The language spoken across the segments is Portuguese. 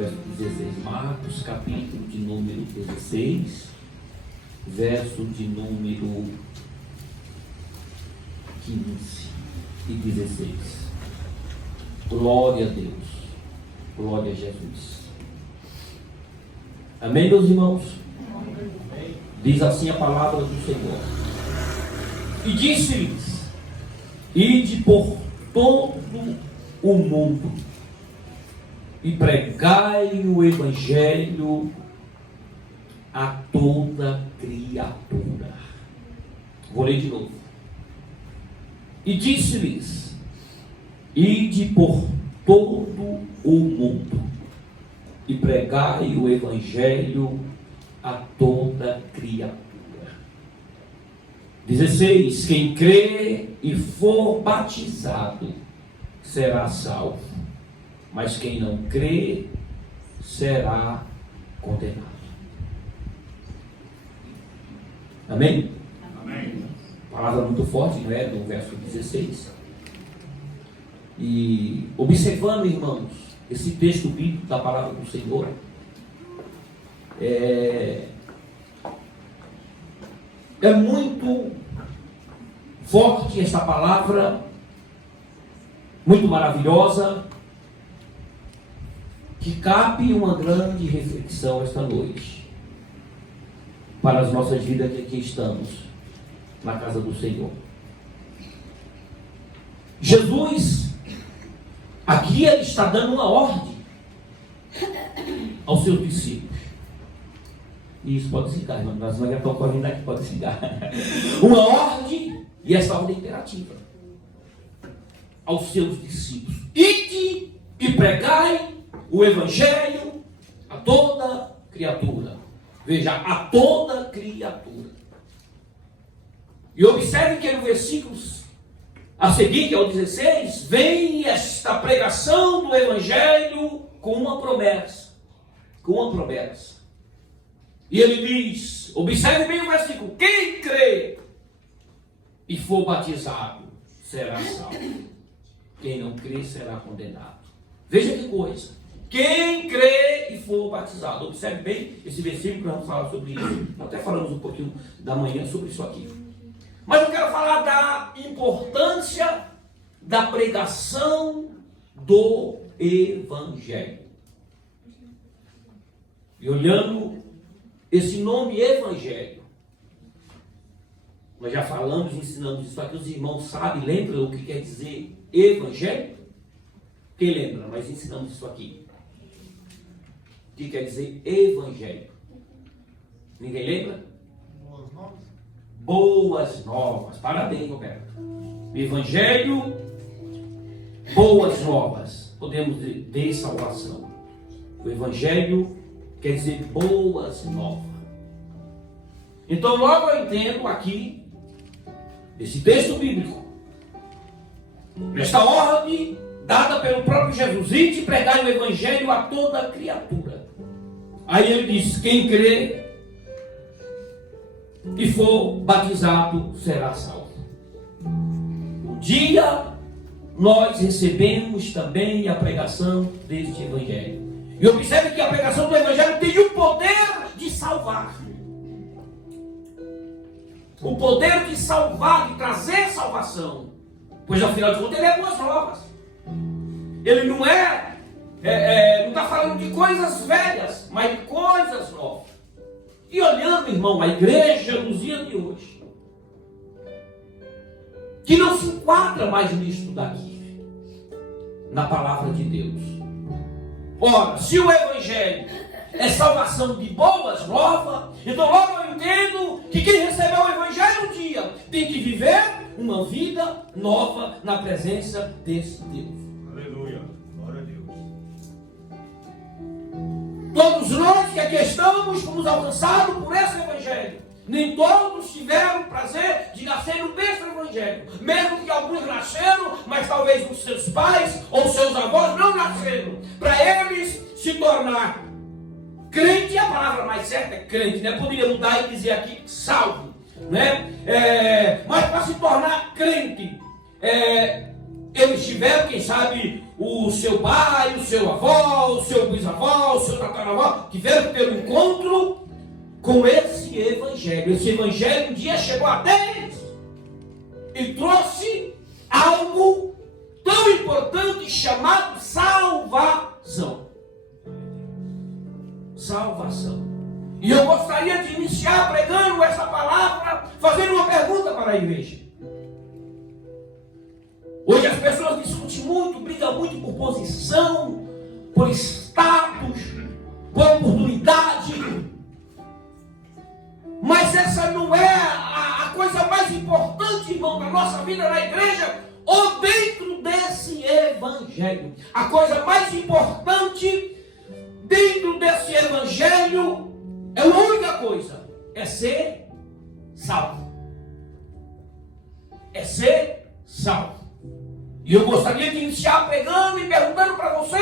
verso 16. Marcos, capítulo de número 16, verso de número 15 e 16. Glória a Deus. Glória a Jesus. Amém, meus irmãos? Amém. Diz assim a palavra do Senhor. E disse-lhes: ide por todo o mundo e pregai o evangelho a toda criatura. Vou ler de novo. E disse-lhes: ide por todo o mundo e pregai o evangelho a toda criatura. 16. Quem crê e for batizado será salvo, mas quem não crê será condenado. Amém? Amém. Palavra muito forte, não é? No verso 16. E observando, irmãos, esse texto bíblico da palavra do Senhor, é muito forte essa palavra, muito maravilhosa, que cabe uma grande reflexão esta noite para as nossas vidas que aqui estamos na casa do Senhor. Jesus aqui ele está dando uma ordem aos seus discípulos. E isso pode cigar, irmão. Nós já estamos correndo aqui, pode cigar. Uma ordem, e essa ordem é imperativa aos seus discípulos: ide e pregai o evangelho a toda criatura. Veja, a toda criatura. E observe que no versículo a seguir, que é o 16, vem esta pregação do evangelho com uma promessa. Com uma promessa. E ele diz, observe bem o versículo: quem crê e for batizado será salvo, quem não crê será condenado. Veja que coisa. Quem crê e for batizado. Observe bem esse versículo, que nós vamos falar sobre isso. Nós até falamos um pouquinho da manhã sobre isso aqui. Mas eu quero falar da importância da pregação do evangelho. E olhando esse nome evangelho, nós já falamos, ensinamos isso aqui, os irmãos sabem, lembram o que quer dizer evangelho? Quem lembra? Nós ensinamos isso aqui. O que quer dizer evangelho? Ninguém lembra? Boas novas. Boas novas. Parabéns, Roberto. Evangelho, boas novas. Podemos dizer de salvação. O evangelho quer dizer boas novas. Então logo eu entendo aqui, esse texto bíblico, esta ordem dada pelo próprio Jesus: ide pregar o evangelho a toda criatura. Aí ele diz: quem crê e for batizado será salvo. Um dia nós recebemos também a pregação deste evangelho. E observe que a pregação do evangelho tem o poder de salvar. O poder de salvar, de trazer salvação. Pois afinal de contas ele é boas novas. Ele não não está falando de coisas velhas, mas de coisas novas. E olhando, irmão, a igreja nos dias de hoje, que não se enquadra mais nisto daqui, na palavra de Deus. Ora, se o evangelho é salvação de boas novas, então logo eu entendo que quem recebeu o evangelho um dia tem que viver uma vida nova na presença desse Deus. Aleluia, glória a Deus. Todos nós que aqui estamos fomos alcançados por esse evangelho. Nem todos tiveram o prazer de nascer no mesmo evangelho. Mesmo que alguns nasceram, mas talvez os seus pais ou seus avós não nasceram. Para eles se tornar crente, a palavra mais certa é crente, né? Poderia mudar e dizer aqui salvo, né? Mas para se tornar crente, Eles tiveram, quem sabe, o seu pai, o seu avó, o seu bisavó, o seu tataravó, tiveram que ter um encontro com esse evangelho. Esse evangelho um dia chegou até eles e trouxe algo tão importante chamado salvação. Salvação. E eu gostaria de iniciar pregando essa palavra, fazendo uma pergunta para a igreja. Hoje as pessoas discutem muito, brigam muito por posição, por status, por oportunidade. Mas essa não é a coisa mais importante, irmão, da nossa vida na igreja ou dentro desse evangelho. A coisa mais importante dentro desse evangelho é uma única coisa: é ser salvo. É ser salvo. E eu gostaria de iniciar pregando e perguntando para você,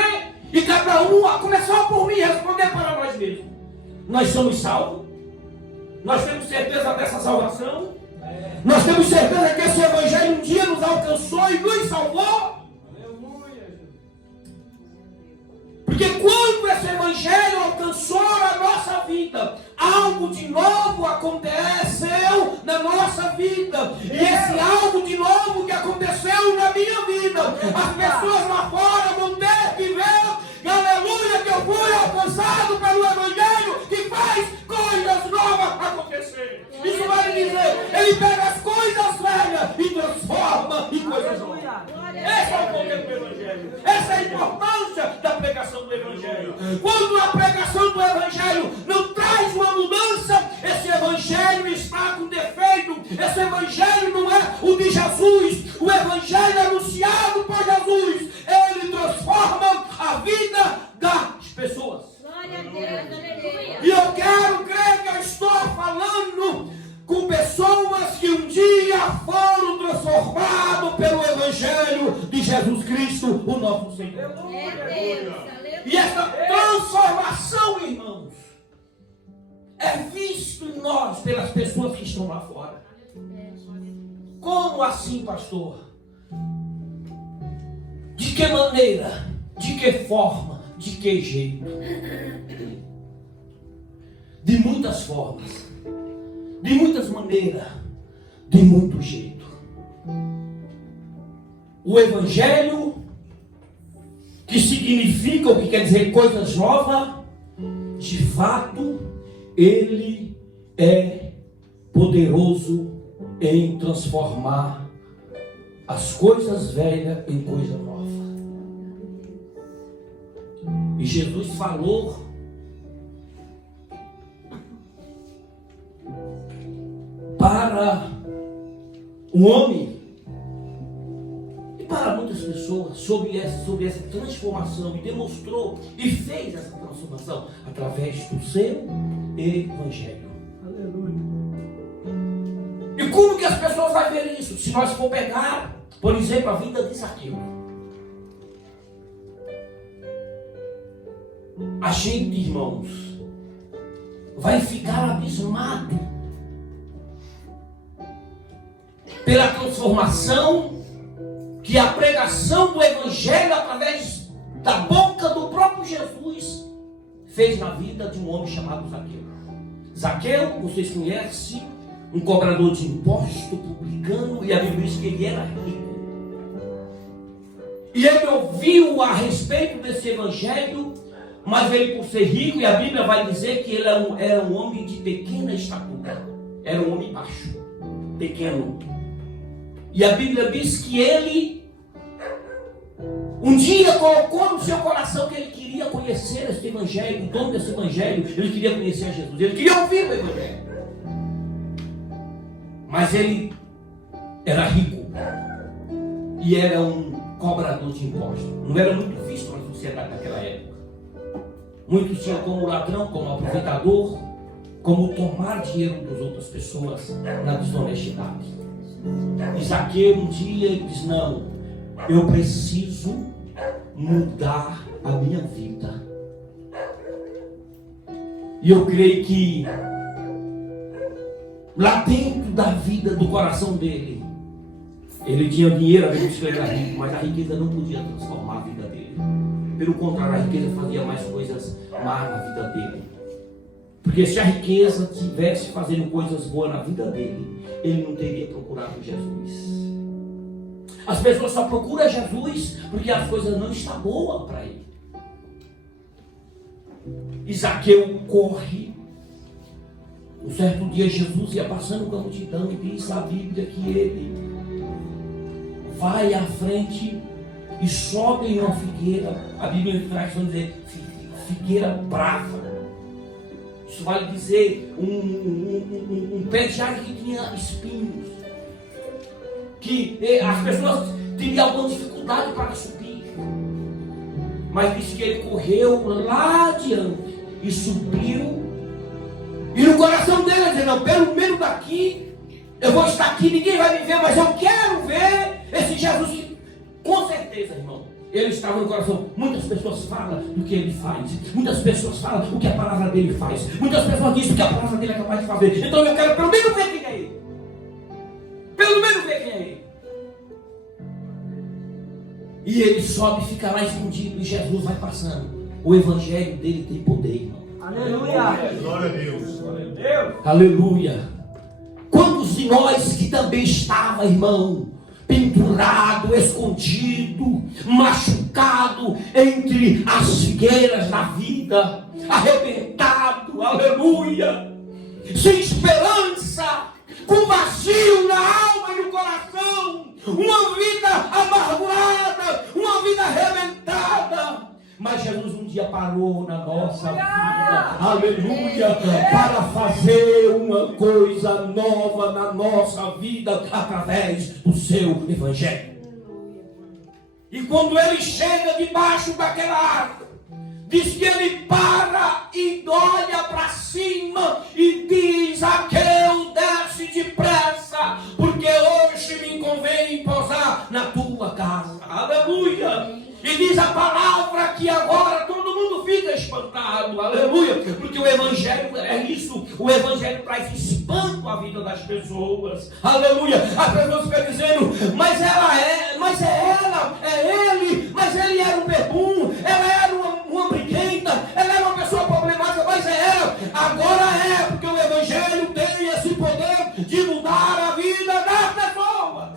e cada um, a começar por mim, responder para nós mesmos. Nós somos salvos? Nós temos certeza dessa salvação? Nós temos certeza que esse evangelho um dia nos alcançou e nos salvou? Porque quando esse evangelho alcançou a nossa vida, algo de novo aconteceu na nossa vida. E esse algo de novo que aconteceu na minha vida, as pessoas lá fora vão ter que ver, aleluia, que eu fui alcançado pelo evangelho que faz coisas novas acontecer. Isso vai dizer, ele pega as coisas velhas e transforma em coisas novas. Esse é o poder do evangelho. Essa é a importância da pregação do evangelho. Quando a pregação do evangelho não traz uma mudança, esse evangelho está com defeito. Esse evangelho não é o de Jesus. O evangelho anunciado por Jesus, ele transforma a vida das pessoas. Glória a Deus, aleluia. E eu quero crer que eu estou falando com pessoas que um dia foram transformadas pelo evangelho de Jesus Cristo, o nosso Senhor. E essa transformação, irmãos, é visto em nós pelas pessoas que estão lá fora. Como assim, pastor? De que maneira? De que forma? De que jeito? De muitas formas, de muitas maneiras, de muito jeito. O evangelho, que significa, o que quer dizer coisas novas, de fato, ele é poderoso em transformar as coisas velhas em coisa nova. E Jesus falou para o homem e para muitas pessoas sobre essa transformação, e demonstrou e fez essa transformação através do seu evangelho. Aleluia. E como que as pessoas vão ver isso? Se nós for pegar, por exemplo, a vida de Zaqueu. A gente, irmãos, vai ficar abismado pela transformação que a pregação do evangelho através da boca do próprio Jesus fez na vida de um homem chamado Zaqueu. Zaqueu, vocês conhecem, um cobrador de imposto, publicano, e a Bíblia diz que ele era rico. E ele ouviu a respeito desse evangelho, mas ele, por ser rico, e a Bíblia vai dizer que ele era um homem de pequena estatura, era um homem baixo, pequeno. E a Bíblia diz que ele um dia colocou no seu coração que ele queria conhecer esse evangelho, o dono desse evangelho, ele queria conhecer a Jesus, ele queria ouvir o evangelho. Mas ele era rico e era um cobrador de impostos. Não era muito visto na sociedade naquela época. Muitos tinham como ladrão, como aproveitador, como tomar dinheiro das outras pessoas na desonestidade. E Zaqueu um dia diz: não, eu preciso mudar a minha vida. E eu creio que lá dentro da vida, do coração dele, Ele tinha dinheiro, a Bíblia diz que ele era rico, mas a riqueza não podia transformar a vida dele. Pelo contrário, a riqueza fazia mais coisas más na vida dele. Porque se a riqueza estivesse fazendo coisas boas na vida dele, ele não teria procurado Jesus. As pessoas só procuram Jesus porque as coisas não estão boas para ele. E Zaqueu corre. Um certo dia Jesus ia passando com a multidão e diz a Bíblia que ele vai à frente e sobe em uma figueira. A Bíblia traz, vamos dizer, figueira brava. Isso vale dizer um pé de árvore que tinha espinhos, que as pessoas teriam alguma dificuldade para subir, mas disse que ele correu lá adiante e subiu, e no coração dele ele disse: não, pelo menos daqui eu vou estar aqui, ninguém vai me ver, mas eu quero ver esse Jesus que, com certeza, irmão, ele estava no coração. Muitas pessoas falam do que ele faz, muitas pessoas falam o que a palavra dele faz, muitas pessoas dizem o que a palavra dele é capaz de fazer. Então eu quero pelo menos ver quem é ele, pelo menos ver quem é ele. E ele sobe e fica lá escondido, e Jesus vai passando. O evangelho dele tem poder, irmão. Aleluia. Glória a Deus. Glória a Deus. Aleluia. Quantos de nós que também estava, irmão, pendurado, escondido, machucado entre as figueiras da vida, arrebentado, aleluia, sem esperança, com vazio na alma e no coração, uma vida amargurada, uma vida arrebentada. Mas Jesus um dia parou na nossa vida, aleluia, para fazer uma coisa nova na nossa vida através do seu evangelho. E quando ele chega debaixo daquela árvore, diz que ele para e olha para cima e diz: Zaqueu, desce depressa, porque hoje me convém pousar na tua casa. Aleluia. E diz a palavra que agora todo mundo fica espantado, aleluia, porque o evangelho é isso, o evangelho traz espanto à vida das pessoas, aleluia. As pessoas ficam dizendo: mas ele era um bebum, ela era uma briguenta, ela era uma pessoa problemática, mas agora porque o evangelho tem esse poder de mudar a vida das pessoas.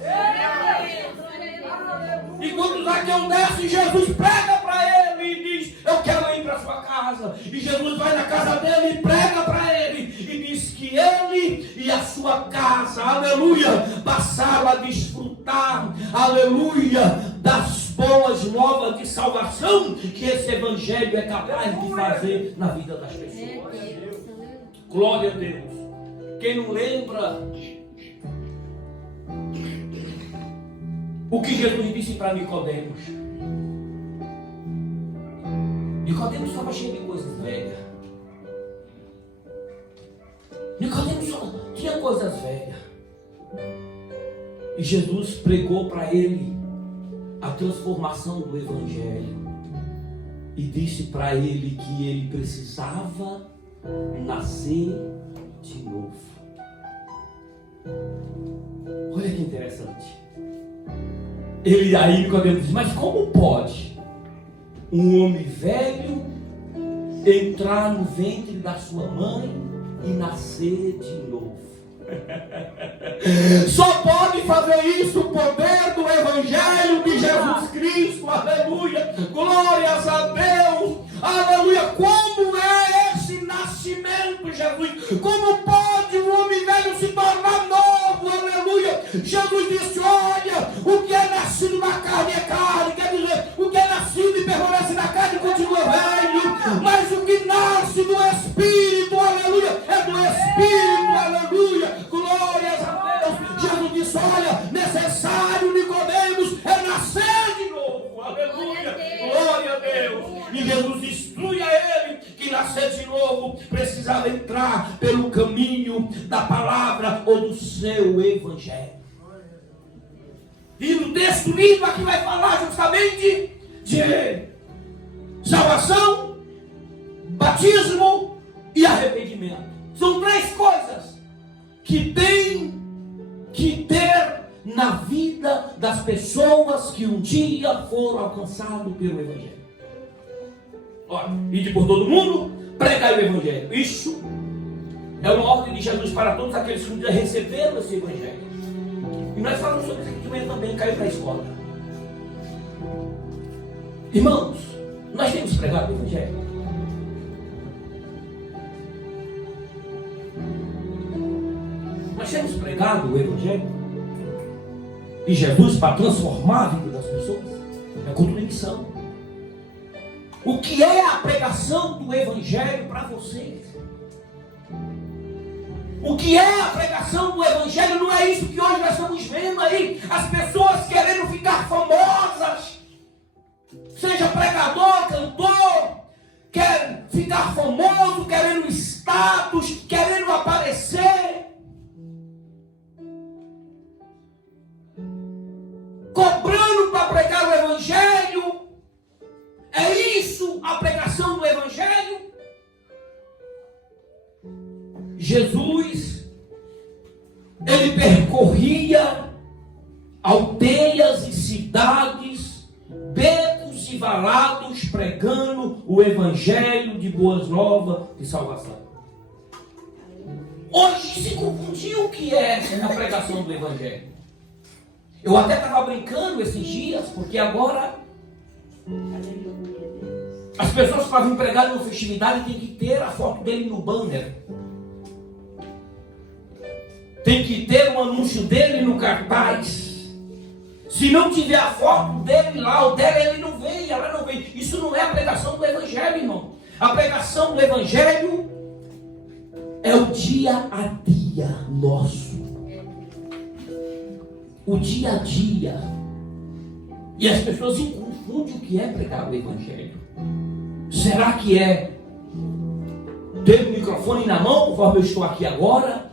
E quando Zaqueu desce, Jesus prega para ele e diz: eu quero ir para sua casa. E Jesus vai na casa dele e prega para ele e diz que ele e a sua casa, aleluia, passaram a desfrutar, aleluia, das boas novas de salvação que esse evangelho é capaz de fazer na vida das pessoas. Glória a Deus. Quem não lembra o que Jesus disse para Nicodemos? Nicodemos estava cheio de coisas velhas. Nicodemos só tinha coisas velhas. E Jesus pregou para ele a transformação do evangelho. E disse para ele que ele precisava nascer de novo. Olha que interessante. Ele aí, quando ele diz: mas como pode um homem velho entrar no ventre da sua mãe e nascer de novo? Só pode fazer isso o poder do evangelho de Jesus Cristo, aleluia, glórias a Deus, aleluia. Como é esse nascimento, Jesus? Como pode um homem velho se tornar novo, aleluia? Jesus disse: olha, o que é nascido na carne é carne, quer dizer, o que é nascido e permanece na carne continua velho, mas o que nasce do Espírito, aleluia, é do Espírito, aleluia, glórias a Deus. Jesus disse: olha, necessário, Nicodemos, é nascer de novo, aleluia, glória a Deus. E Jesus instrui a ele que nascer de novo precisava entrar pelo caminho da palavra ou do seu evangelho. E no texto lindo aqui vai falar justamente de salvação, batismo e arrependimento. São três coisas que tem que ter na vida que um dia foram alcançados pelo Evangelho. Olha, ide por todo mundo, pregai o Evangelho. Isso é uma ordem de Jesus para todos aqueles que um dia receberam esse Evangelho. E nós falamos sobre isso aqui de manhã também, caiu na escola. Irmãos, nós temos pregado o Evangelho. Nós temos pregado o Evangelho de Jesus para transformar a vida das pessoas. É culto de missão. O que é a pregação do Evangelho para vocês? O que é a pregação do Evangelho? Não é isso que hoje nós estamos vendo aí. As pessoas querendo ficar famosas. Seja pregador, cantor, quer ficar famoso, querendo status, querendo aparecer. Cobrando para pregar o Evangelho. É isso a pregação do Evangelho? Jesus, ele percorria aldeias e cidades, becos e valados, pregando o Evangelho de boas novas de salvação. Hoje se confundiu o que é a pregação do Evangelho. Eu até estava brincando esses dias, porque agora as pessoas para vir pregar numa festividade tem que ter a foto dele no banner. Tem que ter um anúncio dele no cartaz. Se não tiver a foto dele lá, ou dela, ele não vem, ela não vem. Isso não é a pregação do Evangelho, irmão. A pregação do Evangelho é o dia a dia nosso. O dia a dia. E as pessoas confundem o que é pregar o Evangelho. Será que é ter o microfone na mão, conforme eu estou aqui agora,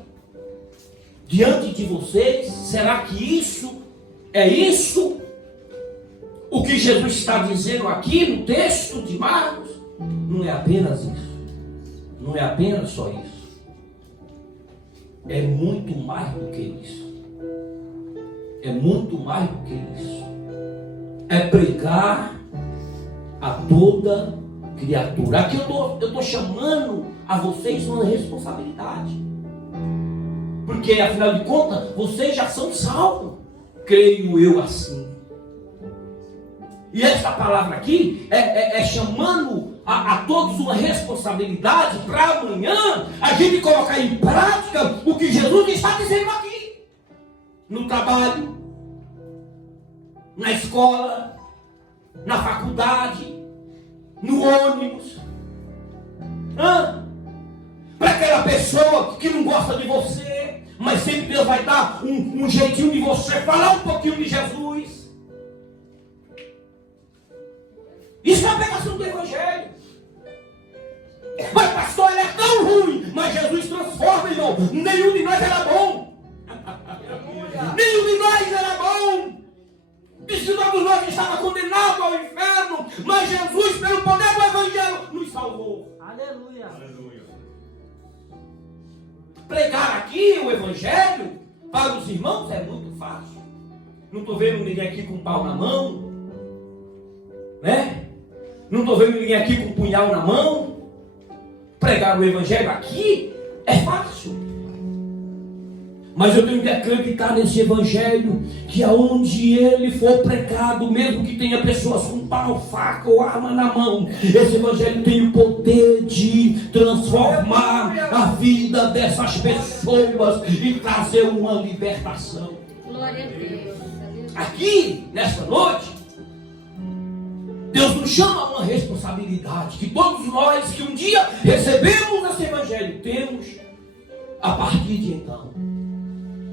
diante de vocês? Será que isso é isso? O que Jesus está dizendo aqui no texto de Marcos? Não é apenas isso. Não é apenas só isso. É muito mais do que isso. É muito mais do que isso. É pregar a toda criatura. Aqui eu estou chamando a vocês uma responsabilidade. Porque, afinal de contas, vocês já são salvos. Creio eu assim. E essa palavra aqui é chamando a todos uma responsabilidade para amanhã a gente colocar em prática o que Jesus está dizendo aqui. No trabalho, na escola, na faculdade, no ônibus. Para aquela pessoa que não gosta de você, mas sempre Deus vai dar um jeitinho de você falar um pouquinho de Jesus. Isso é a pregação do Evangelho. Mas pastor, ele é tão ruim, mas Jesus transforma, irmão. Nenhum de nós era bom. Nenhum de nós era bom. Diz que todos nós estávamos condenados ao inferno, mas Jesus, pelo poder do Evangelho, nos salvou. Aleluia. Aleluia. Pregar aqui o Evangelho para os irmãos é muito fácil. Não estou vendo ninguém aqui com um pau na mão, né? Não estou vendo ninguém aqui com um punhal na mão. Pregar o Evangelho aqui é fácil. Mas eu tenho que acreditar nesse Evangelho, que aonde ele for pregado, mesmo que tenha pessoas com pau, faca ou arma na mão, esse Evangelho tem o poder de transformar a vida dessas pessoas e trazer uma libertação. Glória a Deus. Aqui, nesta noite, Deus nos chama a uma responsabilidade que todos nós que um dia recebemos esse Evangelho temos a partir de então.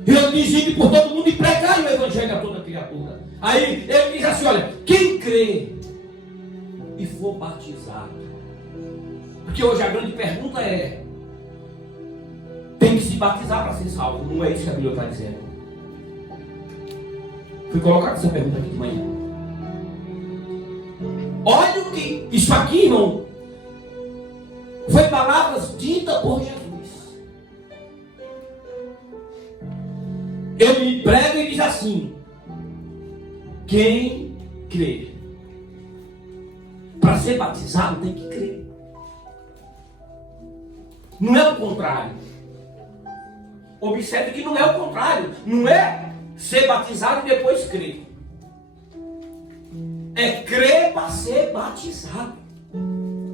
Ele diz: ide por todo mundo e pregai o Evangelho a toda criatura. Aí ele diz assim: olha, quem crê e for batizado. Porque hoje a grande pergunta é: tem que se batizar para ser salvo? Não é isso que a Bíblia está dizendo. Fui colocar essa pergunta aqui de manhã. Olha o que isso aqui, irmão, foi palavras ditas por Jesus. Ele prega e diz assim: quem crer. Para ser batizado tem que crer. Não é o contrário. Observe que não é o contrário. Não é ser batizado e depois crer. É crer para ser batizado.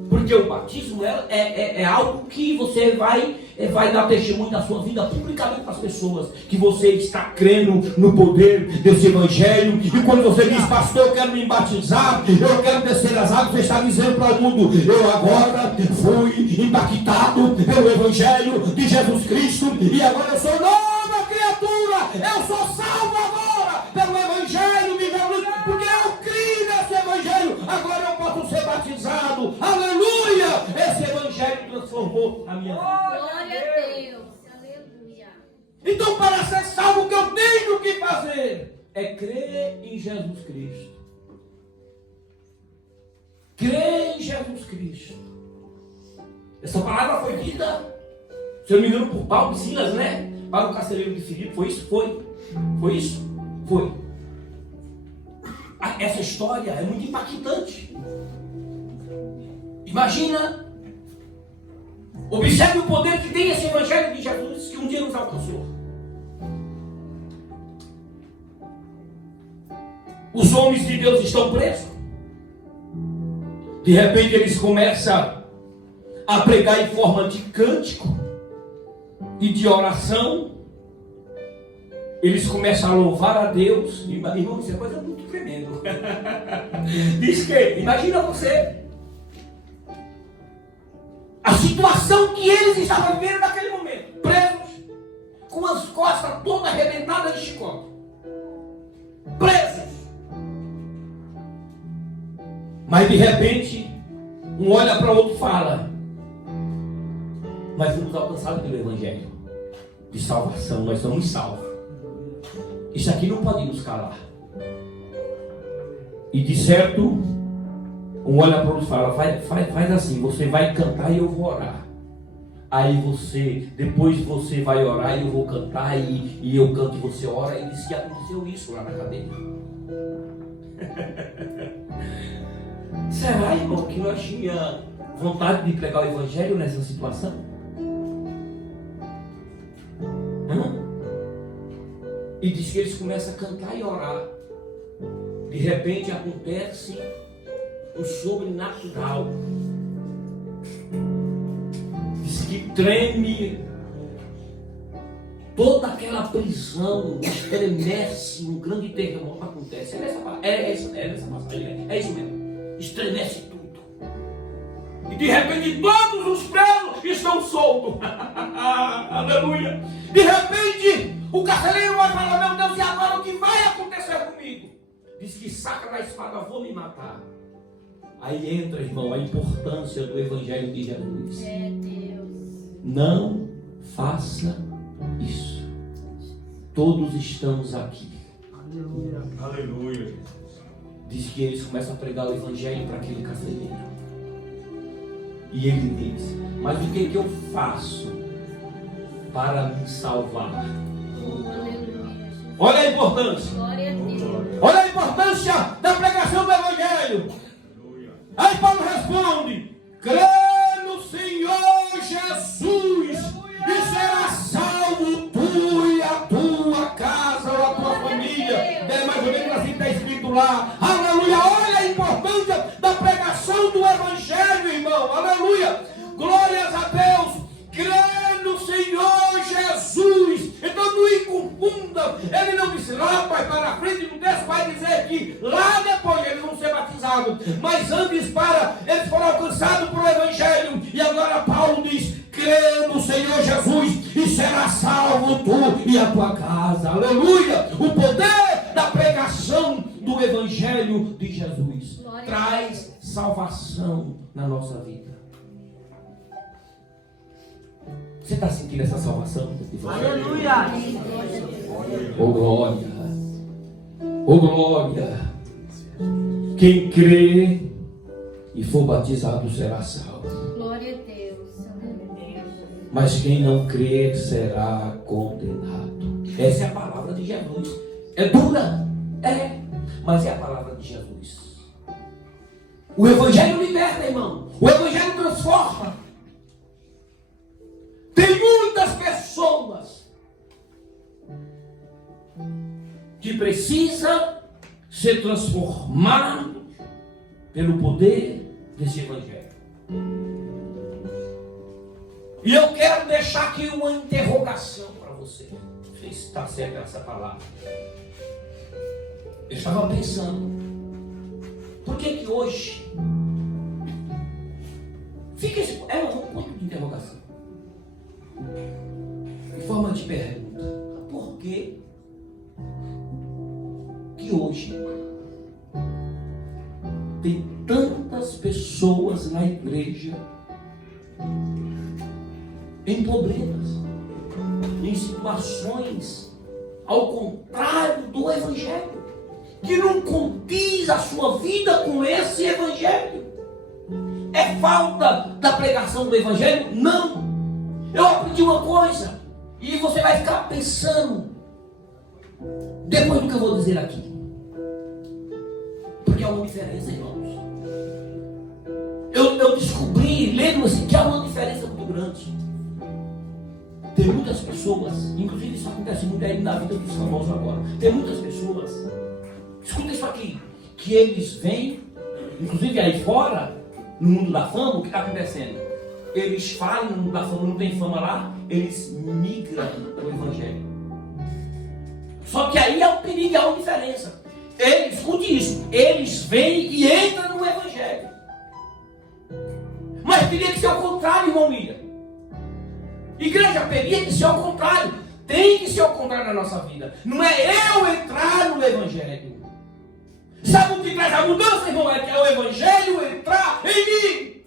Porque o batismo é algo que você vai dar testemunho da sua vida publicamente para as pessoas. Que você está crendo no poder desse evangelho. E quando você diz, pastor, eu quero me batizar, eu quero descer as águas, você está dizendo para o mundo, eu agora fui impactado pelo evangelho de Jesus Cristo. E agora eu sou nova criatura. Eu sou salvo agora pelo evangelho de Jesus. Porque eu criei nesse evangelho. Agora eu posso ser batizado. Aleluia! Esse evangelho transformou a minha vida. Glória a Deus. Aleluia. Então, para ser salvo, o que eu tenho que fazer é crer em Jesus Cristo. Crer em Jesus Cristo. Essa palavra foi dita, se eu não me engano, por Paulo e Silas, né? Para o carcereiro de Filipe. Foi isso? Foi isso? Foi. Essa história é muito impactante. Imagina, observe o poder que tem esse evangelho de Jesus que um dia nos alcançou. Os homens de Deus estão presos. De repente eles começam a pregar em forma de cântico e de oração. Eles começam a louvar a Deus. Irmão, isso é coisa muito tremenda. Diz que, imagina você, a situação que eles estavam vivendo naquele momento, presos, com as costas todas arrebentadas de chicote, presos. Mas de repente, um olha para o outro e fala, nós fomos alcançados pelo evangelho de salvação, nós somos salvos. Isso aqui não pode nos calar. E de certo, um olha para o outro e fala, faz assim, você vai cantar e eu vou orar. Aí depois você vai orar e eu vou cantar e eu canto e você ora. E disse que aconteceu isso lá na cadeia. Será, irmão, que nós tínhamos vontade de pregar o evangelho nessa situação? E diz que eles começam a cantar e orar. De repente acontece um sobrenatural. Diz que treme toda aquela prisão, estremece, um grande terremoto acontece. É nessa passagem, é isso mesmo. Estremece tudo. E de repente todos os presos estão soltos. Aleluia. De repente o carcereiro vai falar, meu Deus, e agora o que vai acontecer comigo? Diz que saca da espada, vou me matar. Aí entra, irmão, a importância do evangelho de Jesus. É Deus. Não faça isso. Todos estamos aqui. Aleluia. Aleluia. Diz que eles começam a pregar o evangelho para aquele carcereiro. E ele diz, mas o que eu faço para me salvar? Aleluia. Olha a importância. Glória a Deus. Olha a importância da pregação do evangelho. Aí Paulo responde, crê no Senhor Jesus e será salvo tu e a tua casa ou a tua família. É mais ou menos assim que está escrito lá. Aleluia. Olha a importância da pregação do evangelho, irmão. Aleluia. Glórias a Deus. Crê no Senhor Jesus. Então não confunda. Ele não disse lá, pai, para frente do texto vai dizer que lá depois eles vão ser batizados. Mas antes eles foram alcançados pelo evangelho. E agora Paulo diz, crê no Senhor Jesus e será salvo tu e a tua casa. Aleluia. O poder da pregação do evangelho de Jesus traz salvação na nossa vida. Você está sentindo essa salvação? Aleluia! Oh glória! Oh glória! Quem crê e for batizado será salvo. Glória a Deus. Mas quem não crer será condenado. Essa é a palavra de Jesus. É dura? É. Mas é a palavra de Jesus. O Evangelho liberta, irmão. O Evangelho transforma. Tem muitas pessoas que precisam ser transformadas pelo poder desse Evangelho. E eu quero deixar aqui uma interrogação para você. Não sei se está certa essa palavra. Eu estava pensando, por que hoje fica esse, é um ponto de interrogação, em forma de pergunta. Por que hoje tem tantas pessoas na igreja em problemas, em situações ao contrário do Evangelho, que não condiz a sua vida com esse Evangelho? É falta da pregação do Evangelho? Não. Eu aprendi uma coisa, e você vai ficar pensando depois do que eu vou dizer aqui, porque há uma diferença, irmãos. Eu descobri, lendo assim, que há uma diferença muito grande. Tem muitas pessoas, inclusive isso acontece muito aí na vida dos famosos agora. Tem muitas pessoas, escuta isso aqui, que eles vêm, inclusive aí fora, no mundo da fama, o que está acontecendo? Eles falam no mundo da fama, não tem fama lá, eles migram para o Evangelho. Só que aí há um perigo, há uma diferença. Eles, escute isso, eles vêm e entram no Evangelho. Mas teria que ser ao contrário, irmão William. Igreja, teria que ser ao contrário. Tem que ser ao contrário na nossa vida. Não é eu entrar no Evangelho. Sabe o que traz a mudança, irmão? É que é o Evangelho entrar em mim.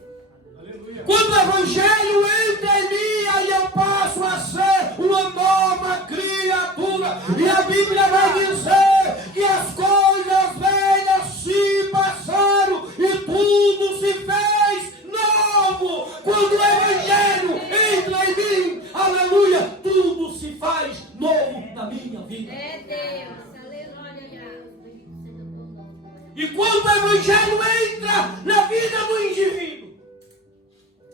Aleluia. Quando o Evangelho entra em mim, aí eu passo a ser uma nova criatura. E a Bíblia vai dizer que as coisas velhas se passaram e tudo se fez novo. Quando o Evangelho entra em mim, aleluia, tudo se faz novo na minha vida. É Deus, aleluia. E quando o Evangelho entra na vida do indivíduo,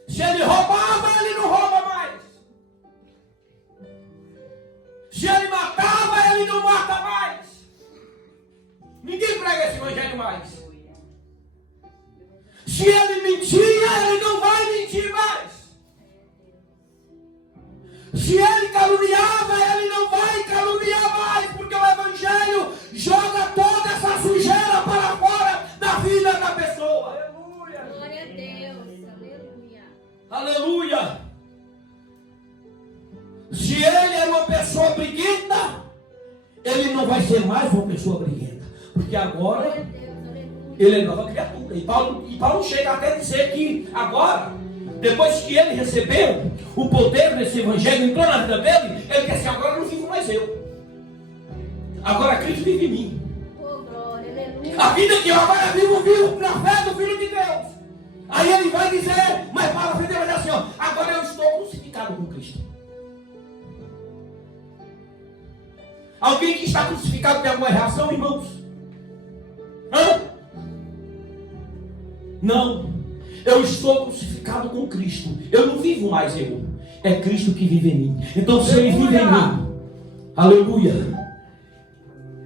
se ele roubava, ele não rouba mais. Se ele matava, ele não mata mais. Ninguém prega esse Evangelho mais. Se ele mentia, ele não vai mentir mais. Se ele caluniava, ele não vai caluniar mais, porque o Evangelho joga toda essa sujeira para fora da vida da pessoa. Aleluia. Glória a Deus, aleluia. Aleluia. Se ele era uma pessoa briguenta, ele não vai ser mais uma pessoa briguenta, porque agora Glória a Deus, aleluia. ele é nova criatura. E Paulo chega até a dizer que agora, depois que ele recebeu o poder desse Evangelho, entrou na vida dele, ele quer dizer, agora não vivo mais eu. Agora Cristo vive em mim. Oh, glória, aleluia. A vida que eu agora vivo na fé do Filho de Deus. Aí ele vai dizer, mas Paulo vai dizer assim, ó, agora eu estou crucificado com Cristo. Alguém que está crucificado tem alguma reação, irmãos? Hã? Não. Eu estou crucificado com Cristo. Eu não vivo mais eu. É Cristo que vive em mim. Então se ele vive em mim, aleluia,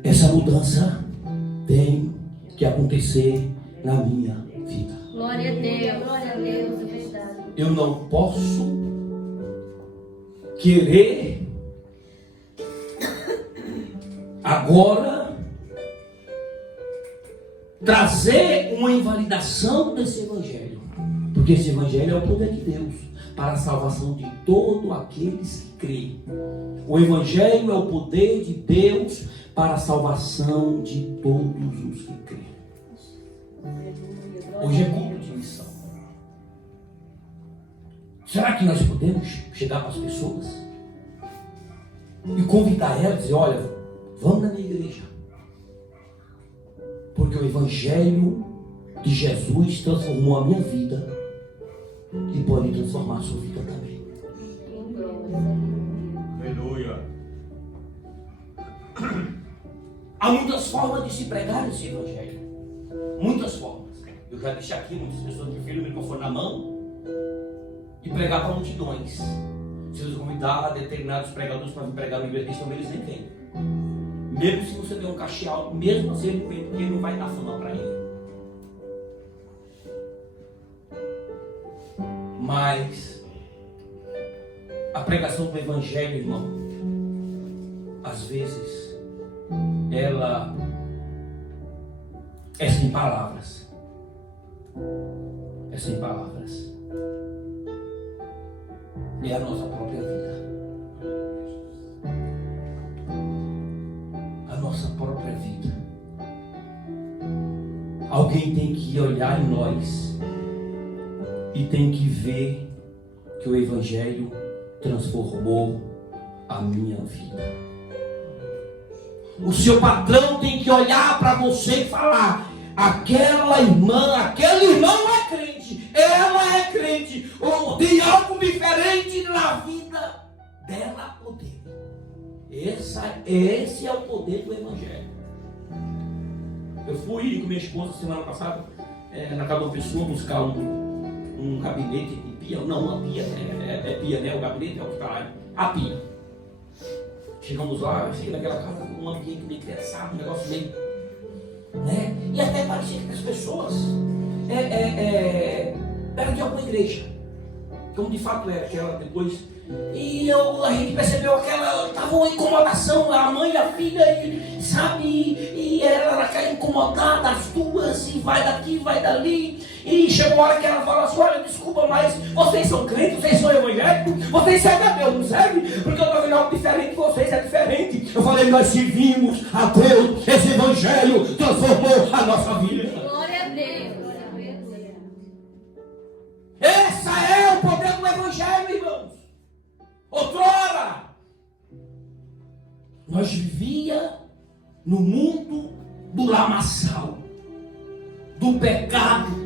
essa mudança tem que acontecer na minha vida. Glória a Deus, é verdade. Eu não posso querer agora trazer uma invalidação desse Evangelho, porque esse Evangelho é o poder de Deus para a salvação de todos aqueles que creem. O Evangelho é o poder de Deus para a salvação de todos os que creem. Hoje é culto de missão. Será que nós podemos chegar para as pessoas e convidar elas e dizer, olha, vamos na minha igreja, porque o Evangelho de Jesus transformou a minha vida e pode transformar a sua vida também. Aleluia. Há muitas formas de se pregar esse Evangelho. Muitas formas. Eu já disse aqui, muitas pessoas preferem o microfone na mão e pregar para multidões. Se eles convidar determinados pregadores para vir pregar na igreja, também eles nem vêm. Mesmo se você der um cachê alto, mesmo assim ele vem, porque ele não vai dar fama para ele. Mas a pregação do Evangelho, irmão, às vezes ela é sem palavras. É sem palavras. É a nossa própria vida. A nossa própria vida. Alguém tem que olhar em nós e tem que ver que o Evangelho transformou a minha vida. O seu patrão tem que olhar para você e falar: aquela irmã, aquele irmão é crente, ela é crente, ou tem algo diferente na vida dela ou dele. Esse é o poder do Evangelho. Eu fui com minha esposa semana passada na casa de uma pessoa buscar um gabinete de pia, não, uma pia, é pia, né? O gabinete é o que está lá, a pia. Chegamos lá, cheguei naquela casa, um ambiente meio criançado, um negócio meio, né? E até parecia que as pessoas eram de alguma igreja, como de fato era, que ela depois. E a gente percebeu aquela, estava uma incomodação, a mãe e a filha, e ela era incomodada, as duas, e vai daqui, vai dali. E chegou a hora que ela falou assim: olha, desculpa, mas vocês são crentes, vocês são evangélicos, vocês servem a Deus, não servem? Porque eu estou vendo algo diferente de vocês, é diferente. Eu falei: nós servimos a Deus, esse evangelho transformou a nossa vida. Glória a Deus. Glória a Deus. Esse é o poder do evangelho, irmãos. Outrora, nós vivíamos no mundo do lamaçal, do pecado.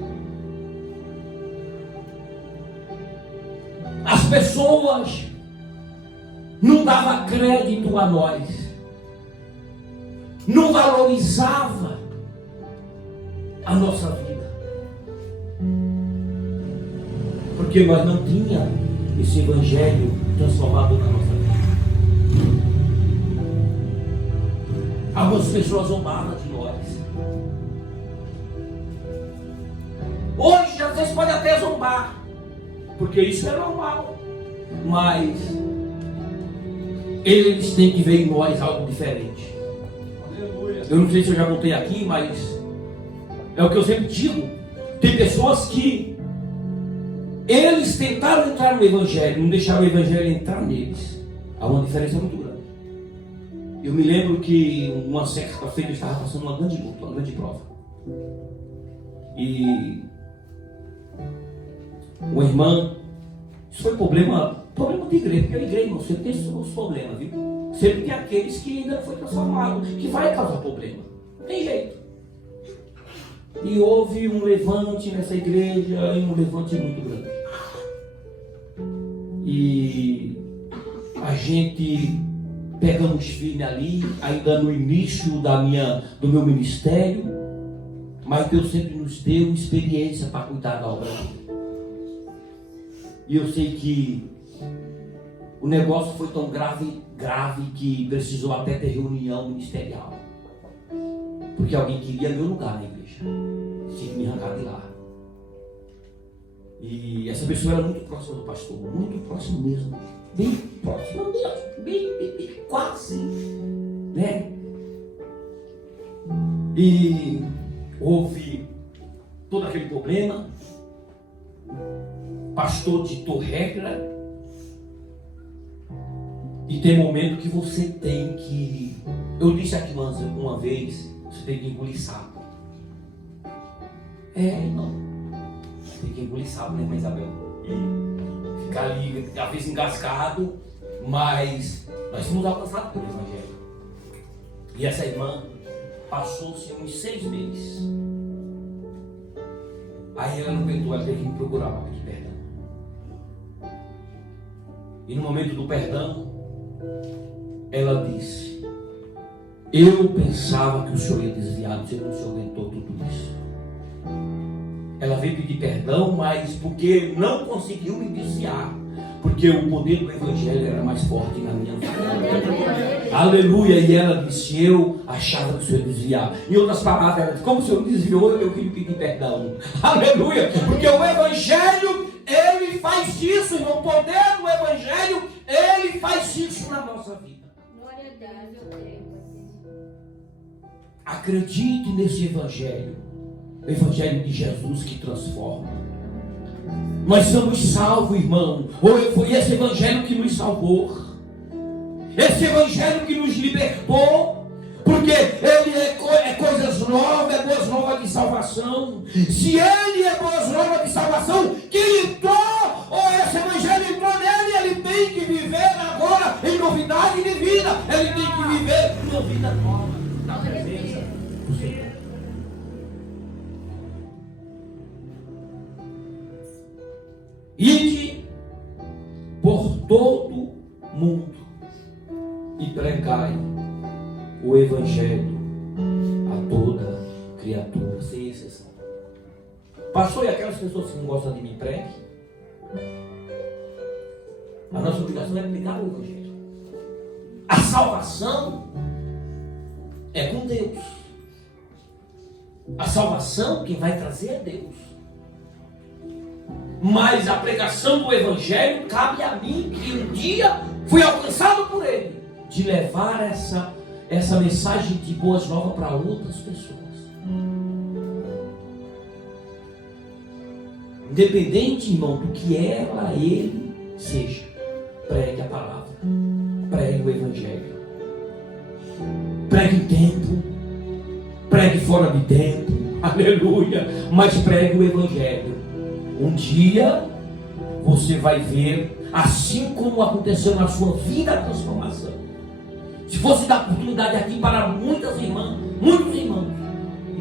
As pessoas não davam crédito a nós, não valorizavam a nossa vida, porque nós não tínhamos esse evangelho transformado na nossa vida. Algumas pessoas zombavam de nós. Hoje vocês podem até zombar, porque isso é normal, mas eles têm que ver em nós algo diferente. Eu não sei se eu já contei aqui, mas é o que eu sempre digo. Tem pessoas que eles tentaram entrar no Evangelho, não deixaram o Evangelho entrar neles. Há uma diferença muito grande. Eu me lembro que uma sexta-feira eu estava passando uma grande luta, uma grande prova. E uma irmã, isso foi problema de igreja, porque a igreja, irmão, sempre tem os problemas, viu? Sempre tem aqueles que ainda não foi transformado, que vai causar problema. Não tem jeito. E houve um levante nessa igreja, e um levante muito grande. E a gente pegamos firme ali, ainda no início do meu ministério, mas Deus sempre nos deu experiência para cuidar da obra dele. E eu sei que o negócio foi tão grave que precisou até ter reunião ministerial, porque alguém queria meu lugar na igreja, tinha que me arrancar de lá. E essa pessoa era muito próxima do pastor, muito próximo mesmo, bem próximo, bem, quase, né? E houve todo aquele problema, pastor ditou regra, e tem momento que você tem que, eu disse aqui uma vez, você tem que engolir sapo. Irmão. Tem que engolir sapo, né, Isabel? E ficar ali, às vezes engasgado, mas nós fomos alcançados pelo Evangelho. E essa irmã passou-se uns 6 meses. Aí ela não aguentou, ela teve que me procurar para pedir perdão. E no momento do perdão, ela disse: eu pensava que o senhor ia desviar, o senhor aguentou tudo isso. Ela veio pedir perdão, mas porque não conseguiu me desviar. Porque o poder do Evangelho era mais forte na minha vida. Aleluia. E ela disse, eu achava que o Senhor desviava. Em outras palavras, ela disse, como o Senhor desviou, eu queria pedir perdão. Aleluia. Porque o Evangelho, ele faz isso, irmão. O poder do Evangelho, ele faz isso na nossa vida. Glória a Deus, eu creio. Acredite nesse Evangelho. O Evangelho de Jesus que transforma. Nós somos salvos, irmão. Foi esse Evangelho que nos salvou. Esse Evangelho que nos libertou. Porque ele é coisas novas, é boas novas de salvação. Se ele é boas novas de salvação, que entrou, ou esse Evangelho entrou nele, ele tem que viver agora em novidade de vida. Ele tem que viver uma vida nova na presença do Senhor. Ide por todo mundo e pregai o Evangelho a toda criatura, sem exceção. Pastor, e aquelas pessoas que não gostam de mim, pregue? A nossa obrigação é pregar o Evangelho. A salvação é com Deus. A salvação quem vai trazer é Deus. Mas a pregação do Evangelho cabe a mim, que um dia fui alcançado por Ele, de levar essa mensagem de boas novas para outras pessoas. Independente, irmão, do que ela, ele seja, pregue a palavra, pregue o Evangelho. Pregue em tempo, pregue fora de tempo, aleluia, mas pregue o Evangelho. Um dia você vai ver, assim como aconteceu na sua vida, a transformação. Se fosse dar oportunidade aqui para muitas irmãs, muitos irmãos,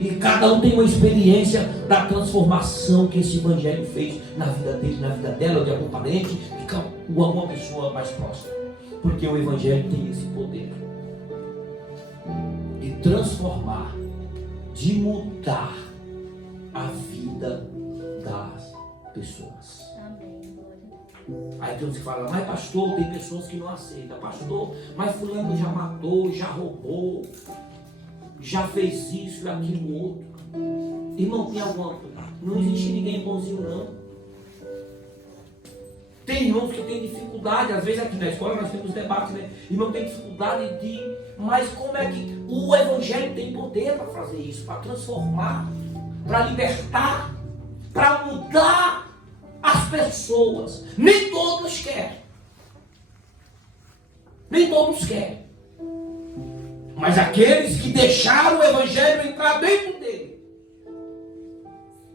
e cada um tem uma experiência da transformação que esse Evangelho fez na vida dele, na vida dela, ou de algum parente, ou alguma pessoa mais próxima. Porque o Evangelho tem esse poder de transformar, de mudar a vida das pessoas. Aí tem uns que falam, mas pastor, tem pessoas que não aceitam. Pastor, mas fulano já matou, já roubou, já fez isso e aquilo outro. Irmão, tem alguma coisa? Não existe ninguém bonzinho, não. Tem irmãos que têm dificuldade, às vezes aqui na escola nós temos debates, né? Irmão tem dificuldade de... Mas como é que o Evangelho tem poder para fazer isso? Para transformar, para libertar, para mudar as pessoas. Nem todos querem. Nem todos querem. Mas aqueles que deixaram o Evangelho entrar dentro dele,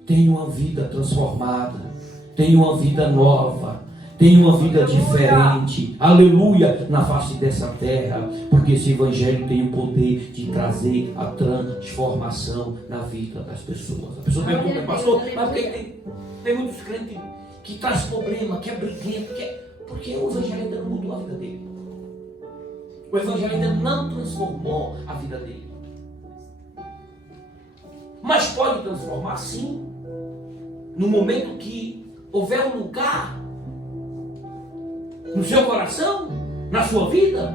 têm uma vida transformada, têm uma vida nova, têm uma vida diferente, aleluia, na face dessa terra, porque esse Evangelho tem o poder de trazer a transformação na vida das pessoas. A pessoa pergunta, pastor, mas por que tem muitos crentes que traz problema, que é briguento, porque o Evangelho ainda não mudou a vida dele. O Evangelho ainda não transformou a vida dele. Mas pode transformar sim, no momento que houver um lugar no seu coração, na sua vida,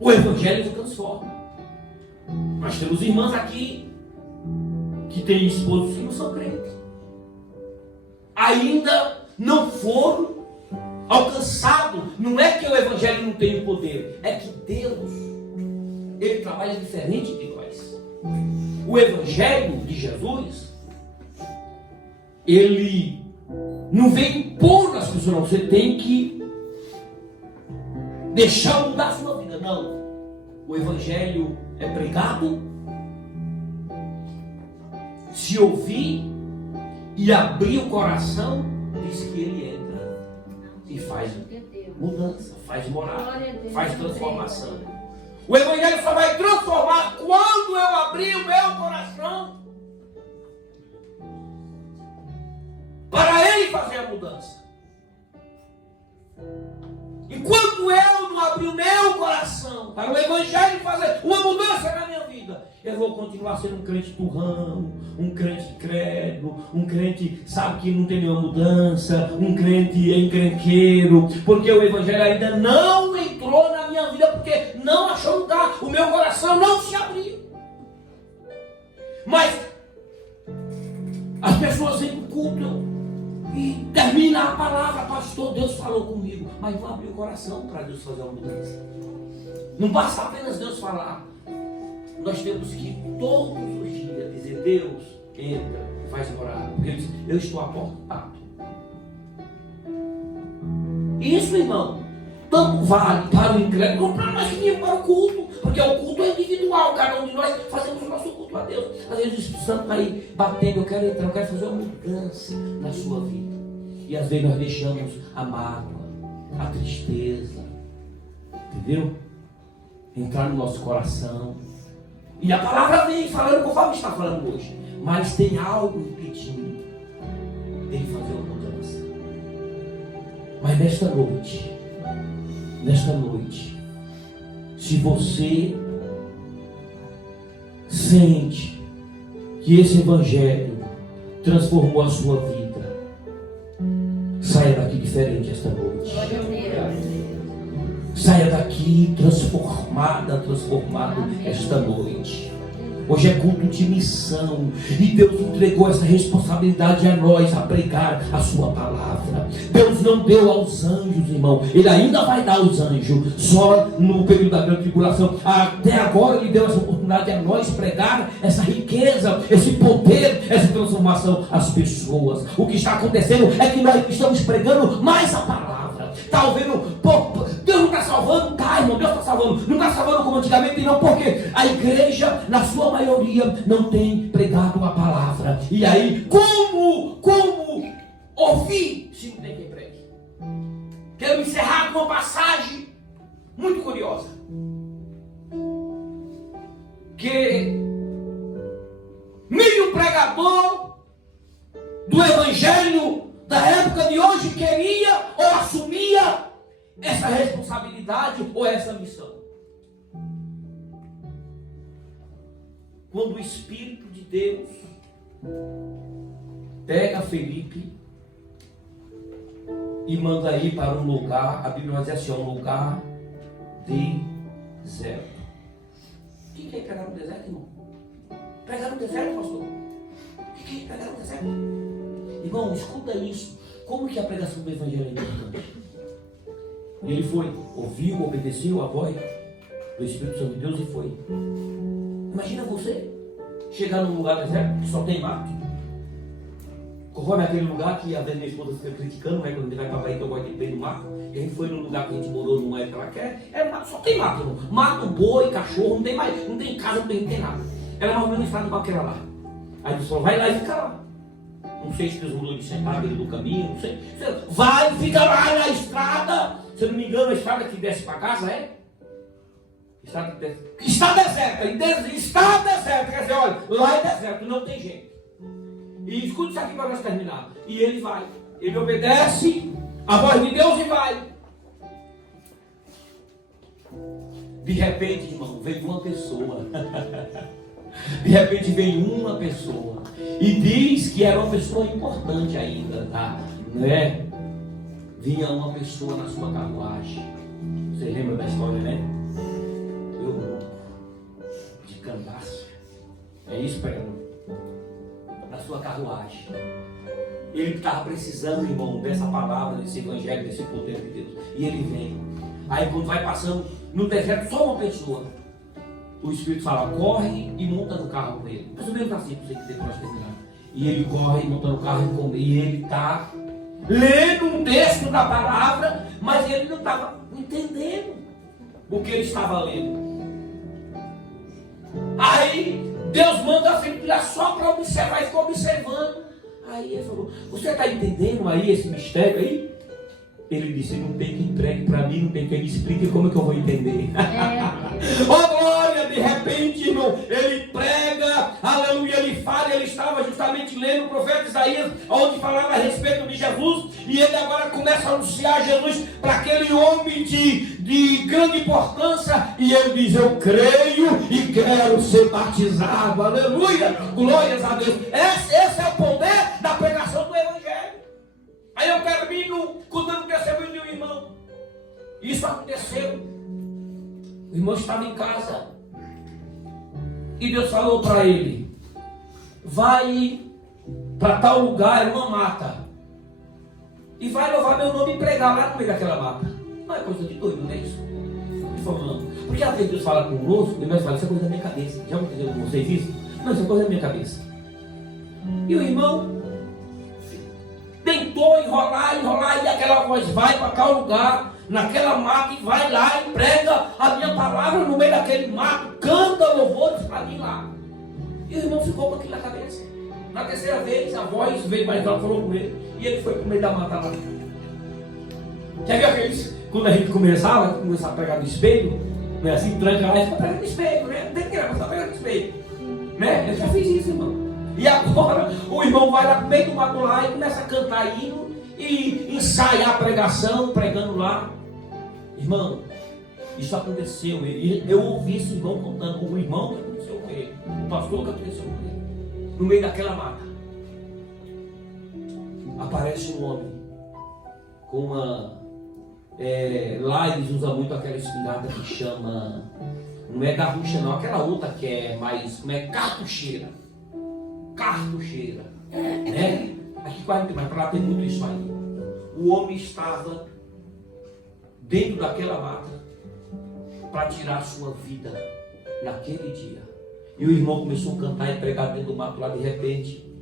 o Evangelho se transforma. Nós temos irmãs aqui que têm esposos que não são crentes, ainda não foram alcançados. Não é que o Evangelho não tem o poder, é que Deus, Ele trabalha diferente de nós. O Evangelho de Jesus, Ele não vem impor nas pessoas, não. Você tem que deixar mudar a sua vida, não. O Evangelho é pregado, se ouvir e abrir o coração, diz que ele entra e faz mudança, faz morar, faz transformação. O Evangelho só vai transformar quando eu abrir o meu coração para ele fazer a mudança. enquanto eu não abrir o meu coração para o Evangelho fazer uma mudança na minha vida, eu vou continuar sendo um crente turrão, um crente crédulo, um crente, sabe, que não tem nenhuma mudança, um crente encrenqueiro, porque o Evangelho ainda não entrou na minha vida, porque não achou lugar, o meu coração não se abriu. Mas as pessoas vêm para o culto e termina a palavra, pastor, Deus falou comigo, mas não abriu o coração para Deus fazer uma mudança. Não basta apenas Deus falar. Nós temos que todos os dias dizer: Deus, entra, faz morar. Porque ele diz: eu estou à porta, bato. Isso, irmão, tanto vale para o incrédulo como para nós que viemos para o culto. Porque o culto é individual, cada um de nós fazemos o nosso culto a Deus. Às vezes o Espírito Santo está aí batendo: eu quero entrar, eu quero fazer uma mudança na sua vida. E às vezes nós deixamos a mágoa, a tristeza, entendeu? Entrar no nosso coração. E a palavra vem falando conforme está falando hoje. Mas tem algo impedindo dele fazer uma mudança. Mas nesta noite, se você sente que esse Evangelho transformou a sua vida, saia daqui diferente esta noite. Saia daqui transformado esta noite. Hoje é culto de missão e Deus entregou essa responsabilidade a nós, a pregar a sua palavra. Deus não deu aos anjos, irmão. Ele ainda vai dar aos anjos, só no período da grande tribulação. Até agora Ele deu essa oportunidade a nós pregar essa riqueza, esse poder, essa transformação às pessoas. O que está acontecendo é que nós estamos pregando mais a palavra. Está ouvindo? Deus não está salvando? Tá, irmão, Deus está salvando. Não está salvando como antigamente, não, porque a igreja, na sua maioria, não tem pregado a palavra. E aí, como ouvir se não tem quem pregue? Quero encerrar com uma passagem muito curiosa. Que nenhum pregador do Evangelho da época de hoje queria ou assumia essa responsabilidade ou essa missão. Quando o Espírito de Deus pega Felipe e manda ir para um lugar, a Bíblia vai dizer assim, um lugar deserto. O que é pregar no deserto, irmão? Pregar no deserto, pastor? O que é pregar no deserto? Irmão, escuta isso. Como que a pregação do Evangelho é importante? E ele foi, ouviu, obedeceu a voz do Espírito Santo de Deus e foi. Imagina você chegar num lugar deserto que só tem mato. Conforme aquele lugar que a minha esposa fica criticando, né, quando a gente vai para Bahia, que eu gosto de ir bem no mato. E a gente foi num lugar que a gente morou numa época lá que mato, só tem mato, irmão. Mato, boi, cachorro, não tem mais, não tem casa, não tem nada. Era mais ou menos estado para aquela lá. Aí ele falou: vai lá e fica lá. Não sei se Deus mudou de sentar dentro do caminho, não sei. Vai, fica lá na estrada. Se eu não me engano, a estrada que desce para casa é? Está deserta. Está deserta. Quer dizer, olha, lá é deserto, não tem jeito. E escute isso aqui para nós terminar. E ele vai. Ele obedece a voz de Deus e vai. De repente, irmão, veio uma pessoa. De repente veio uma pessoa. E diz que era uma pessoa importante ainda, tá? Não é? Vinha uma pessoa na sua carruagem. Você lembra da história, né? Eu de candaço. É isso, pregador? Na sua carruagem. Ele estava precisando, irmão, dessa palavra, desse evangelho, desse poder de Deus. E ele vem. Aí quando vai passando no deserto, só uma pessoa. O Espírito fala: corre e monta no carro com ele. Mais ou menos assim, para você que depois terminar. E ele corre, monta no carro e ele está lendo um texto da palavra, mas ele não estava entendendo o que ele estava lendo. Aí Deus manda a Felipe lá só para observar, e ficou observando. Aí ele falou: você está entendendo aí esse mistério aí? Ele disse: não tem quem entregue para mim, não tem quem me explique, como é que eu vou entender? Oh glória, de repente, irmão, ele prega, aleluia, ele fala, ele estava justamente lendo o profeta Isaías, onde falava a respeito de Jesus, e ele agora começa a anunciar Jesus para aquele homem de grande importância, e ele diz: eu creio e quero ser batizado. Aleluia, glórias a Deus. Esse é o poder da pregação do Evangelho. Aí eu termino contando o testemunho de um irmão. Isso aconteceu. O irmão estava em casa e Deus falou para ele: vai para tal lugar, é uma mata, e vai louvar meu nome e pregar lá no meio daquela mata. Não é coisa de doido, não é isso? Ele falou: não. Porque às vezes Deus fala conosco, e nós falamos: isso é coisa da minha cabeça. Já aconteceu com vocês isso? Não, isso é coisa da minha cabeça. E o irmão tentou enrolar, e aquela voz: vai para tal lugar, naquela mata, e vai lá e prega a minha palavra no meio daquele mato, canta louvores para mim lá. E o irmão ficou com aquilo na cabeça. Na terceira vez, a voz veio mais alta, falou com ele, e ele foi para o meio da mata lá. Já viu aqueles, quando a gente começava a pregar no espelho, né, assim, tranca lá e fica pregando no espelho, né? Não tem que gravar, só pregando no espelho, né? Eu já fiz isso, irmão. E agora o irmão vai lá no meio do mato lá e começa a cantar hino e ensaiar a pregação, pregando lá. Irmão, isso aconteceu. Eu ouvi esse irmão contando, o irmão que aconteceu com ele, o pastor que aconteceu com ele, no meio daquela mata. Aparece um homem com uma. Lá eles usam muito aquela espingarda que chama. Não é garrucha, não, aquela outra que é mais. Como é? Cartucheira. Cartucheira, né? Aqui quase não tem, mas para lá tem muito isso aí. O homem estava dentro daquela mata para tirar a sua vida naquele dia. E o irmão começou a cantar e pregar dentro do mato lá. De repente,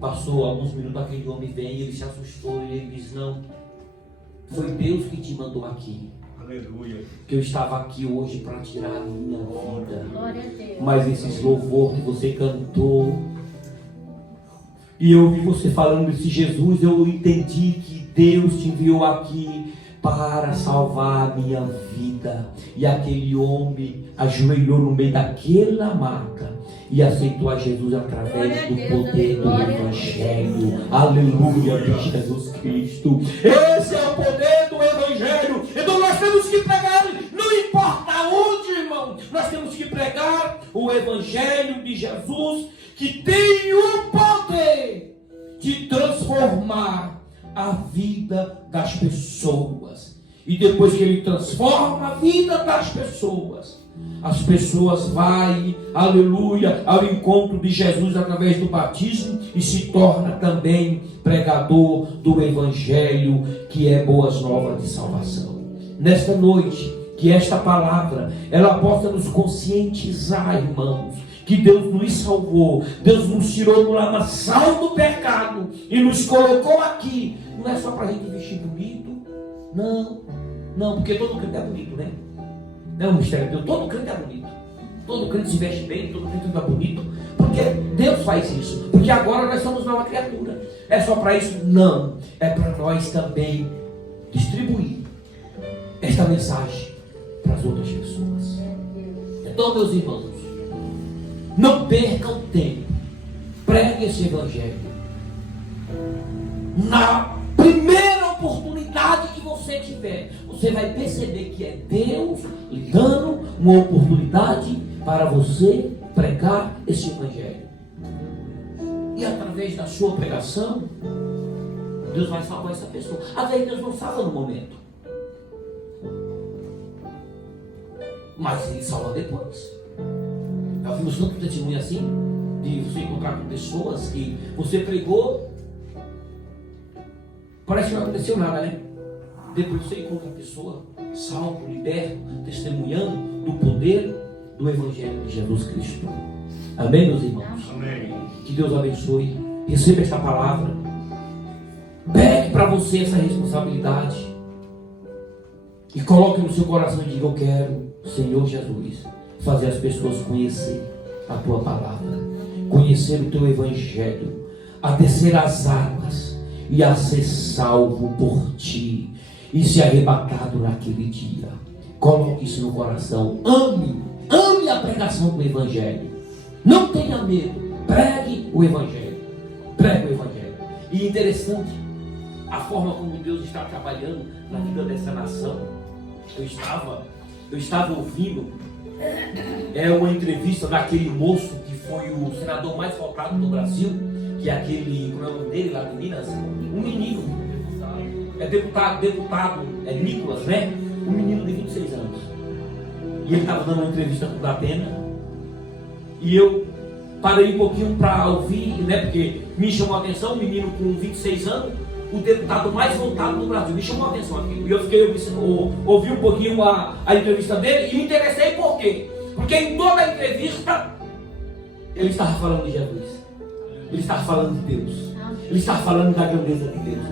passou alguns minutos, aquele homem vem e ele se assustou e ele diz: não, foi Deus que te mandou aqui. Aleluia. Que eu estava aqui hoje para tirar a minha vida. Glória a Deus. Mas esses louvores que você cantou, e eu ouvi você falando desse Jesus, eu entendi que Deus te enviou aqui para salvar a minha vida. E aquele homem ajoelhou no meio daquela mata e aceitou a Jesus através do poder do Evangelho. Aleluia, de Jesus Cristo. Esse é o poder do Evangelho. Então nós temos que pregar, não importa onde, irmão, nós temos que pregar o Evangelho de Jesus, que tem o poder de transformar a vida das pessoas. E depois que ele transforma a vida das pessoas, as pessoas vão, aleluia, ao encontro de Jesus através do batismo e se torna também pregador do Evangelho, que é boas novas de salvação. Nesta noite, que esta palavra, ela possa nos conscientizar, irmãos, que Deus nos salvou, Deus nos tirou do lamaçal do pecado e nos colocou aqui. Não é só para a gente vestir bonito, não, porque todo crente é bonito, né? Não é um mistério de Deus, todo crente é bonito, todo crente se veste bem, todo crente anda bonito, porque Deus faz isso, porque agora nós somos nova criatura. É só para isso? Não, é para nós também distribuir esta mensagem para as outras pessoas. Então, meus irmãos, não percam tempo, pregue esse Evangelho. Na primeira oportunidade que você tiver, você vai perceber que é Deus lhe dando uma oportunidade para você pregar esse Evangelho. E através da sua pregação, Deus vai salvar essa pessoa. Às vezes Deus não salva no momento, mas Ele salva depois. Já vimos tanto testemunho assim, de você encontrar com pessoas que você pregou, parece que não aconteceu nada, né? Depois você encontra a pessoa salvo, liberto, testemunhando do poder do Evangelho de Jesus Cristo. Amém, meus irmãos? Amém. Que Deus abençoe. Receba esta palavra. Pegue para você essa responsabilidade e coloque no seu coração e diga: eu quero, Senhor Jesus, fazer as pessoas conhecer a tua palavra, conhecer o teu Evangelho, a descer as águas e a ser salvo por ti e ser arrebatado naquele dia. Coloque isso no coração. Ame a pregação do Evangelho. Não tenha medo Pregue o Evangelho. Pregue o Evangelho. E interessante, a forma como Deus está trabalhando na vida dessa nação. Eu estava ouvindo uma entrevista daquele moço que foi o senador mais votado do Brasil, que é aquele, como é o nome dele lá de Minas? Um menino, deputado, Nicolas, né? Um menino de 26 anos. E ele estava dando uma entrevista com o Datena. E eu parei um pouquinho para ouvir, né? Porque me chamou a atenção, um menino com 26 anos, o deputado mais votado do Brasil. Me chamou a atenção aquilo. E eu ouvi um pouquinho a entrevista dele e me interessei por quê? Porque em toda a entrevista ele estava falando de Jesus. Ele estava falando de Deus. Ele estava falando da grandeza de Deus.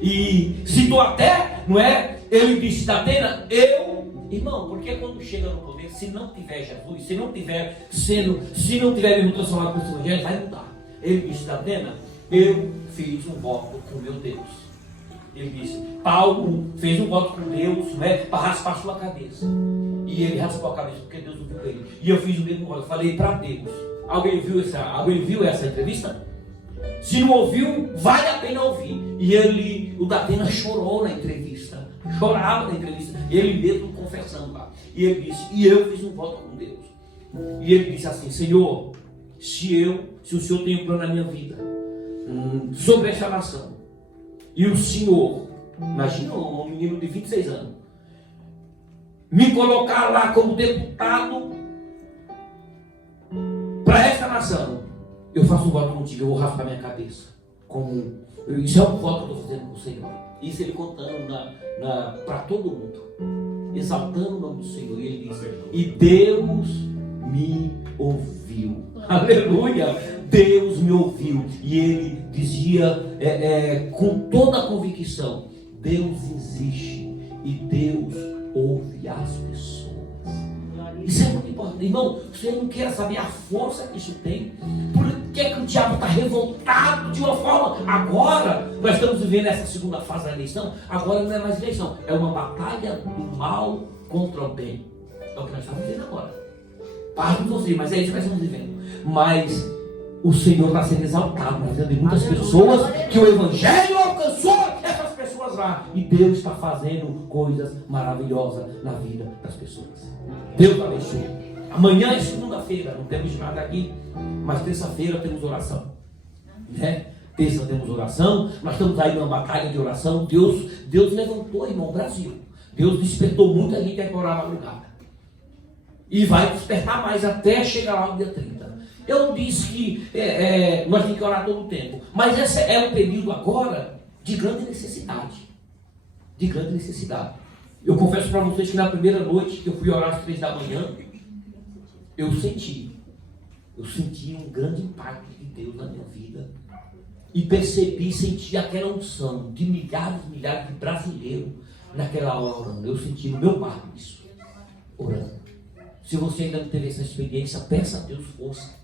E citou até, não é? Ele disse, Datena, irmão, porque quando chega no poder, se não tiver Jesus, se não tiver mesmo transformado por esse evangelho, vai mudar. Ele disse, Datena, eu fiz um voto com meu Deus. Ele disse, Paulo fez um voto com Deus, né, para raspar sua cabeça. E ele raspou a cabeça porque Deus ouviu ele. E eu fiz o mesmo voto, falei para Deus. Alguém viu essa entrevista? Se não ouviu, vale a pena ouvir. E o Datena chorou na entrevista. Chorava na entrevista. Ele mesmo confessando lá. E ele disse, e eu fiz um voto com Deus. E ele disse assim, Senhor, se o Senhor tem um plano na minha vida, sobre essa nação, e o Senhor, imagina um menino de 26 anos, me colocar lá como deputado para essa nação, eu faço um voto contigo, eu vou raspar minha cabeça. Isso é um voto que eu estou fazendo com o Senhor. Isso ele contando para todo mundo, exaltando o nome do Senhor. E ele disse, e Deus me ouviu. Aleluia! Deus me ouviu. E ele dizia com toda a convicção, Deus existe e Deus ouve as pessoas. Isso é muito importante. Irmão, você não quer saber a força que isso tem? Por que o diabo está revoltado de uma forma? Agora, nós estamos vivendo essa segunda fase da eleição. Agora não é mais eleição, é uma batalha do mal contra o bem. É o que nós estamos vivendo agora. Pasme você, mas é isso que nós estamos vivendo. Mas o Senhor está sendo exaltado na vida de muitas pessoas, que o Evangelho alcançou essas pessoas lá. E Deus está fazendo coisas maravilhosas na vida das pessoas. Deus abençoe. Amanhã é segunda-feira, não temos nada aqui, mas terça-feira temos oração. Né? Terça temos oração, nós estamos aí numa batalha de oração. Deus levantou, irmão, o Brasil. Deus despertou muita gente a orar na madrugada. E vai despertar mais até chegar lá no dia 30. Eu disse que nós temos que orar todo o tempo. Mas esse é um período agora de grande necessidade. De grande necessidade. Eu confesso para vocês que na primeira noite que eu fui orar às 3 da manhã, eu senti um grande impacto de Deus na minha vida. E senti aquela unção de milhares e milhares de brasileiros naquela hora orando. Eu senti no meu quarto isso, orando. Se você ainda não teve essa experiência, peça a Deus força.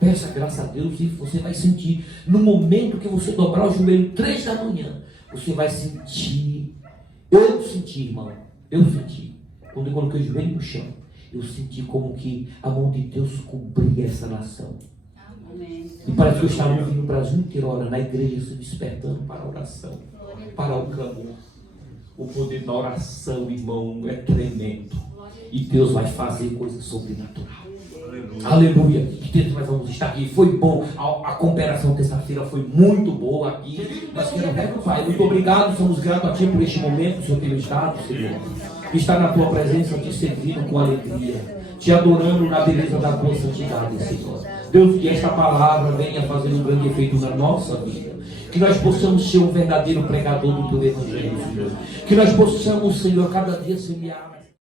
Peça graça a Deus e você vai sentir. No momento que você dobrar o joelho 3 da manhã, você vai sentir. Eu senti, irmão. Eu senti. Quando eu coloquei o joelho no chão, eu senti como que a mão de Deus cobria essa nação. Amém. E parece que eu estava ouvindo o Brasil inteiro orando, na igreja se despertando para a oração, para o clamor. O poder da oração, irmão, é tremendo. E Deus vai fazer coisa sobrenatural. Aleluia. Que tempo nós vamos estar aqui. Foi bom. A cooperação terça-feira foi muito boa aqui. Mas quero Pai, muito obrigado. Somos gratos a Ti por este momento, o Senhor tem estado, Senhor. Estar na Tua presença, te servindo com alegria, te adorando na beleza da Tua santidade, Senhor. Deus, que esta palavra venha fazer um grande efeito na nossa vida. Que nós possamos ser um verdadeiro pregador do Teu Evangelho, Senhor. Que nós possamos, Senhor, cada dia semear